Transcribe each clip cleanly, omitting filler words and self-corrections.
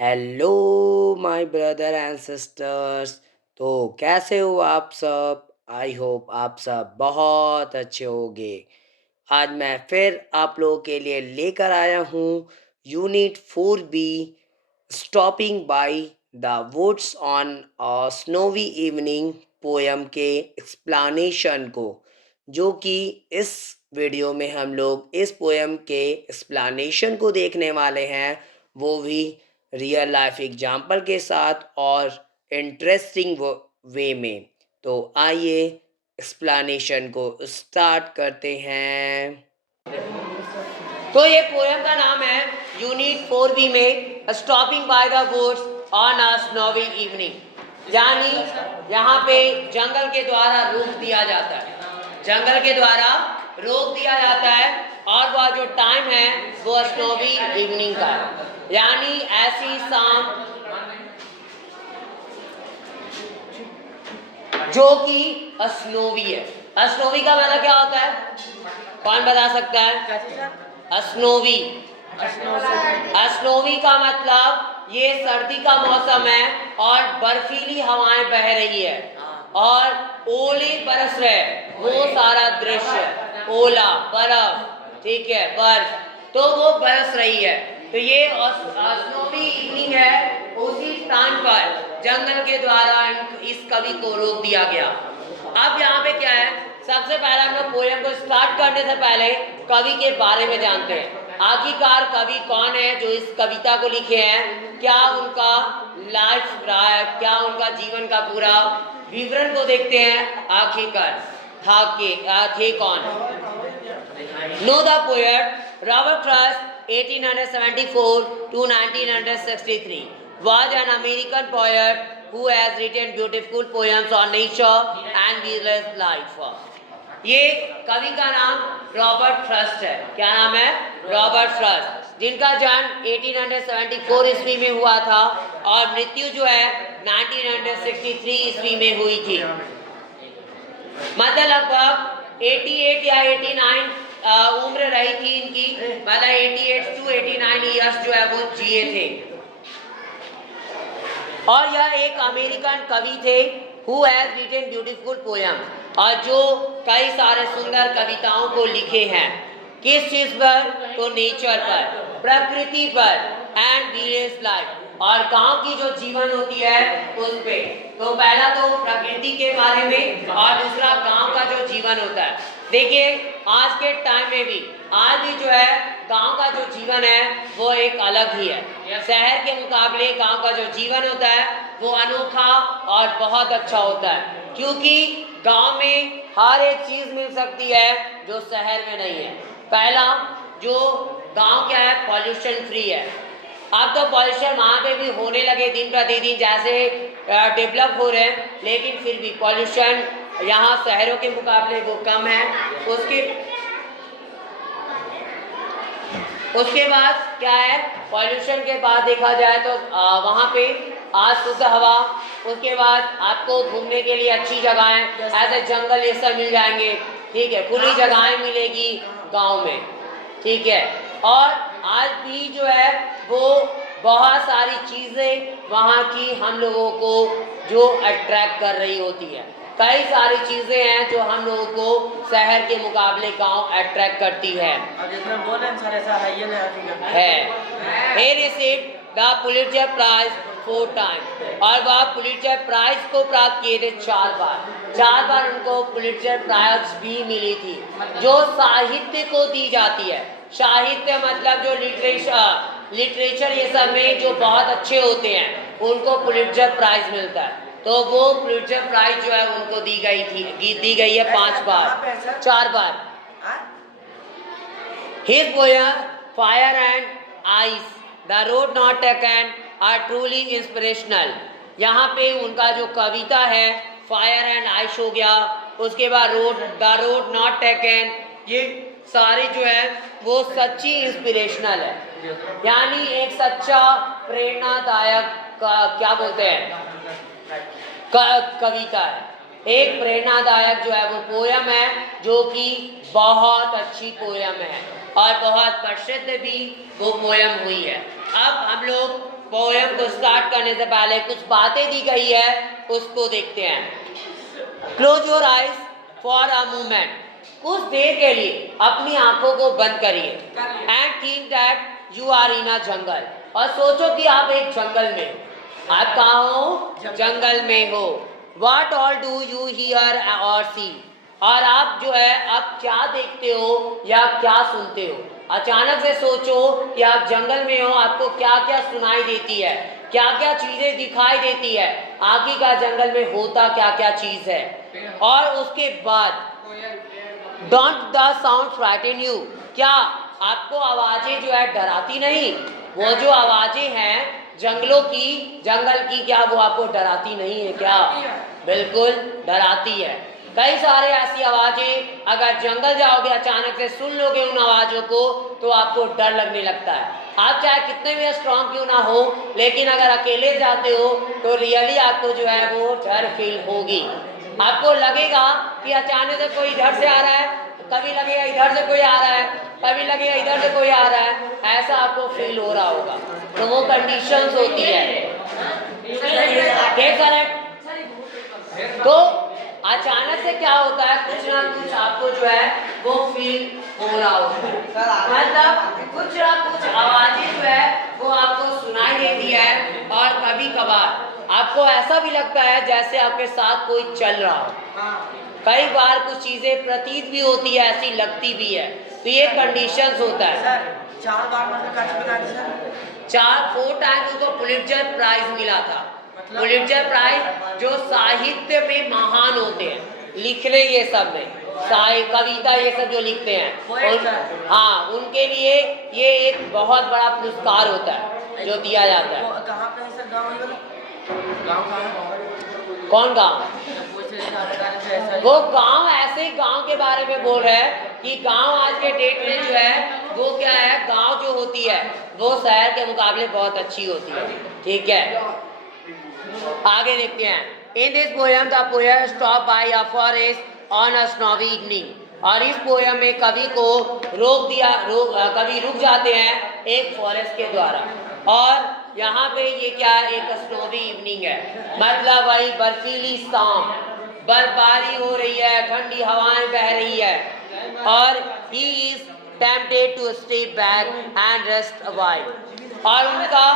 Hello my brother and sisters. तो कैसे हो आप सब? आई होप आप सब बहुत अच्छे होंगे। आज मैं फिर आप लोगों के लिए लेकर आया हूँ unit 4B stopping by the woods on a snowy evening poem के एक्सप्लानेशन को, जो कि इस वीडियो में हम लोग इस पोयम के एक्सप्लानेशन को देखने वाले हैं, वो भी रियल लाइफ एग्जाम्पल के साथ और इंटरेस्टिंग वे में। तो आइए एक्सप्लानेशन को स्टार्ट करते हैं। तो ये पोएम का नाम है यूनिट 4B में stopping by the woods on a snowy evening, यानी यहाँ पे जंगल के द्वारा रोक दिया जाता है, जंगल के द्वारा रोक दिया जाता है और वह जो टाइम है वो स्नोवी इवनिंग का है, यानी ऐसी शाम जो कि स्नोवी है। स्नोवी का मतलब क्या होता है? कौन बता सकता है? स्नोवी, स्नोवी का मतलब ये सर्दी का मौसम है और बर्फीली हवाएं बह रही है और ओले बरस रहे, वो सारा दृश्य, ओला, बर्फ, ठीक है, बर्फ, तो वो बरस रही है। तो ये स्नोवी इवनिंग है। उसी स्थान पर जंगल के द्वारा इस कवि को रोक दिया गया। अब यहाँ पे क्या है, सबसे पहले हम लोग पोएम को स्टार्ट करने से पहले कवि के बारे में जानते हैं। आखिरकार कवि कौन है जो इस कविता को लिखे हैं, क्या उनका लाइफ रहा है, क्या उनका जीवन का पूरा विवरण को देखते हैं। आखिरकार थे कौन? Know the poet Robert Frost 1874 to 1963 was an American poet who has written beautiful poems on nature and village life. ये कवि का नाम रॉबर्ट फ्रॉस्ट है। क्या नाम है? रॉबर्ट फ्रॉस्ट, जिनका जन्म 1874 ईस्वी में हुआ था और मृत्यु जो है 1963 ईस्वी में हुई थी। मतलब लगभग 88 या 89 उम्र रही थी इनकी, मतलब 88 to 89 ईयर्स जो है वो जिए थे। और यह एक अमेरिकन कवि थे who has written beautiful poem, और जो कई सारे सुंदर कविताओं को लिखे हैं। किस चीज पर? तो नेचर पर, प्रकृति पर, एंड विलेज लाइफ, और गांव की जो जीवन होती है उस पे। तो पहला तो प्रकृति के बारे में और दूसरा गांव का जो जीवन होता है। देखिए आज के टाइम में भी, आज भी जो है गांव का जो जीवन है वो एक अलग ही है। शहर के मुकाबले गांव का जो जीवन होता है वो अनोखा और बहुत अच्छा होता है, क्योंकि गांव में हर एक चीज मिल सकती है जो शहर में नहीं है। पहला जो गांव क्या है, पॉल्यूशन फ्री है। अब तो पॉल्यूशन वहाँ पे भी होने लगे दिन प्रतिदिन, जैसे डेवलप हो रहे हैं, लेकिन फिर भी पॉल्यूशन यहाँ शहरों के मुकाबले वो कम है। उसके बाद क्या है, पॉल्यूशन के बाद देखा जाए तो वहाँ पे आज शुद्ध हवा, उसके बाद आपको घूमने के लिए अच्छी जगहें, ऐसे जंगल ये सब मिल जाएंगे, ठीक है, खुली जगहें मिलेगी गांव में, ठीक है। और आज भी जो है वो बहुत सारी चीज़ें वहाँ की हम लोगों को जो अट्रैक्ट कर रही होती है। कई सारी चीज़ें हैं जो हम लोगों को शहर के मुकाबले गांव अट्रैक्ट करती है। He received the Pulitzer Prize 4 times, और वह पुलिट्जर प्राइज को प्राप्त किए थे 4 बार उनको पुलिट्जर प्राइज भी मिली थी, जो साहित्य को दी जाती है। साहित्य मतलब जो लिटरेचर ये सब में जो बहुत अच्छे होते हैं उनको पुलिट्जर प्राइज मिलता है। तो वो पुलिट्जर प्राइज जो है उनको दी गई है 5 बार, 4 बार। His poem Fire and Ice, The Road Not Taken are truly inspirational। यहाँ पे उनका जो कविता है फायर एंड आइस हो गया, उसके बाद द रोड नॉट टेकन, ये सारे जो है वो सच्ची इंस्पिरेशनल है, यानी एक सच्चा प्रेरणादायक क्या बोलते हैं कविता है। एक प्रेरणादायक जो है वो पोयम है, जो कि बहुत अच्छी पोयम है और बहुत प्रसिद्ध भी वो पोयम हुई है। अब हम लोग पोएम को स्टार्ट करने से पहले कुछ बातें दी गई है, उसको देखते हैं। Close your eyes for a moment, कुछ देर के लिए अपनी आंखों को बंद करिए। And think that you are in a jungle, और सोचो कि आप एक जंगल में हो। आप कहाँ हो? जंगल में हो। What all do you hear or see? और आप जो है आप क्या देखते हो या क्या सुनते हो? अचानक से सोचो कि आप जंगल में हो, आपको क्या क्या सुनाई देती है, क्या क्या चीजें दिखाई देती है, आखिरकार जंगल में होता क्या क्या चीज है। और उसके बाद don't the sound frighten you, क्या आपको आवाजें जो है डराती नहीं? वो जो आवाजें हैं जंगलों की, जंगल की, क्या वो आपको डराती नहीं है क्या? बिल्कुल डराती है। कई सारे ऐसी आवाजें अगर जंगल जाओगे अचानक से सुन लोगे उन आवाजों को तो आपको डर लगने लगता है। आप चाहे कितने भी स्ट्रांग क्यों ना हो, लेकिन अगर अकेले जाते हो तो रियली आपको जो है वो डर फील होगी। आपको लगेगा कि अचानक से कोई इधर से आ रहा है, कभी लगेगा इधर से कोई आ रहा है, कभी लगेगा इधर से कोई आ रहा है, ऐसा आपको फील हो रहा होगा। तो वो कंडीशंस होती है। करेक्ट। तो अचानक से क्या होता है, कुछ ना कुछ आपको जो है वो फील हो रहा होता है, मतलब कुछ ना कुछ आवाजें जो है वो आपको सुनाई देती है। और कभी कभार आपको ऐसा भी लगता है जैसे आपके साथ कोई चल रहा हो। कई बार कुछ चीजें प्रतीत भी होती है, ऐसी लगती भी है। तो ये कंडीशंस होता है। सर 4 बार मतलब कैसे बता दी सर? 4 टाइम उसको पुलित्जर प्राइज मिला था। पुलित्जर प्राइज जो साहित्य में महान होते हैं, लिखने ये सब में, कविता ये सब जो लिखते हैं हाँ, उनके लिए ये एक बहुत बड़ा पुरस्कार होता है जो दिया जाता है। कहाँ पे है सर गाँव? गाँव कहाँ है? कौन गाँव? वो गांव ऐसे गांव के बारे में बोल रहे हैं कि गांव आज के डेट में जो है वो क्या है, गांव जो होती है वो शहर के मुकाबले बहुत अच्छी होती है। ठीक है, आगे देखते हैं। In this poem the poet stop by a forest on a snowy evening, और इस पोएम में कवि को कवि रुक जाते हैं एक फॉरेस्ट के द्वारा। और यहाँ पे ये क्या है, एक स्नोवी इवनिंग है, मतलब वही बर्फीली शाम, बर्फबारी हो रही है, ठंडी हवाएं बह रही है, और he is tempted to stay back and rest a while। और उनका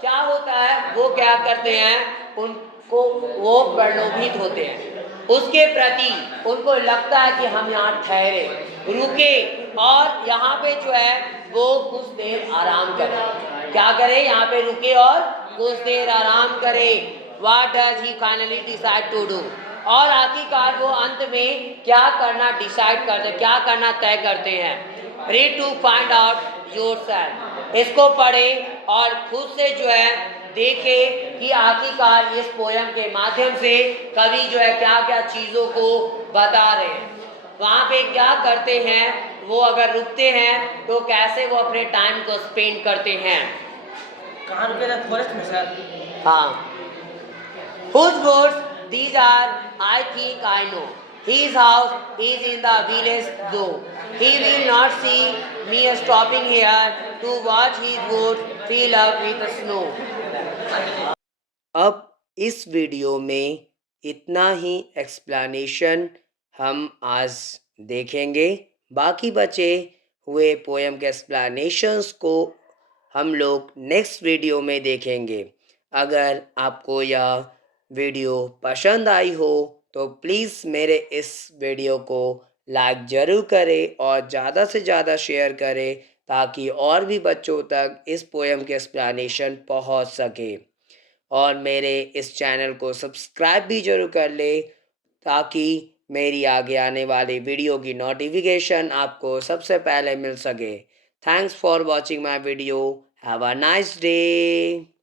क्या होता है, वो क्या करते हैं, उनको वो प्रलोभित होते हैं उसके प्रति, उनको लगता है कि हम यहाँ ठहरे, रुके, और यहाँ पे जो है वो कुछ देर आराम करें। क्या करें? यहाँ पे रुके और कुछ देर आराम करें। What does he finally decide to do? और आखिरकार वो अंत में क्या करना डिसाइड करते, क्या करना तय करते हैं। Read to find out yourself, इसको पढ़े और खुद से जो है देखे कि आखिरकार इस पोयम के माध्यम से कवि जो है क्या क्या चीज़ों को बता रहे हैं, वहाँ पे क्या करते हैं, वो अगर रुकते हैं तो कैसे वो अपने टाइम को स्पेंड करते हैं। कहाँ रुके थे? फॉरेस्ट में सर? हाँ। Whose words these are? I think I know. His house is in the village though. He will not see me stopping here to watch his woods fill up with snow. अब इस video में इतना ही explanation हम आज देखेंगे। बाकी बचे हुए पोएम के एक्सप्लेनेशंस को हम लोग नेक्स्ट वीडियो में देखेंगे। अगर आपको यह वीडियो पसंद आई हो तो प्लीज़ मेरे इस वीडियो को लाइक ज़रूर करें और ज़्यादा से ज़्यादा शेयर करें ताकि और भी बच्चों तक इस पोएम के एक्सप्लेनेशन पहुंच सके। और मेरे इस चैनल को सब्सक्राइब भी ज़रूर कर ले ताकि मेरी आगे आने वाली वीडियो की नोटिफिकेशन आपको सबसे पहले मिल सके। Thanks for watching my video. Have a nice day.